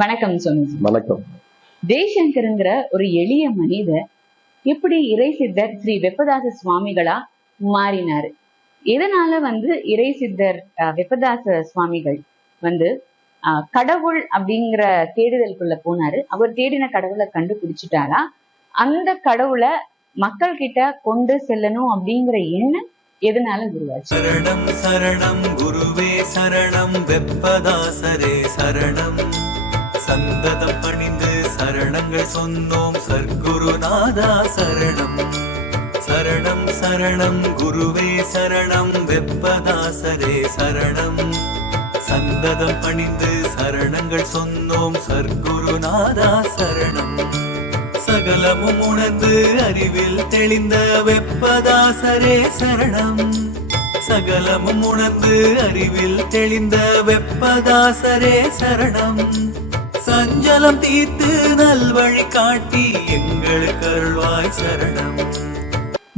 வணக்கம் சுவாமிஜி. வணக்கம். ஜெய்சங்கருங்கிற ஒரு எளிய மனிதர் எப்படி இறை சித்தர் ஸ்ரீ வெப்பதாச சுவாமிகளா மாறினாரு? எதனால இறை சித்தர் வெப்பதாச சுவாமிகள் கடவுள் அப்படிங்கிற தேடுதலுக்குள்ள போனாரு? அவர் தேடின கடவுளை கண்டுபிடிச்சிட்டாரா? அந்த கடவுளை மக்கள் கிட்ட கொண்டு செல்லணும் அப்படிங்கிற எண்ணம் எதனால குருவாச்சு? சரணம் சரணம் குருவே சரணம் வெப்பதாசரே சரணம். சந்ததம் பணிந்து சரணங்கள் சொன்னோம் சர்க்குருநாதா சரணம். சரணம் சரணம் குருவே சரணம் வெப்பதாசரே சரணம். சந்ததம் பணிந்து சரணங்கள் சொன்னோம் சர்க்குருநாதா சரணம். சகலமும் உணர்ந்து அறிவில் தெளிந்த வெப்பதாசரே சரணம். சகலமும் உணர்ந்து அறிவில் தெளிந்த வெப்பதாசரே சரணம். சஞ்சலம் தீர்த்து நல்வழி காட்டி எங்களுக்கு அருள்வாய் சரணம்.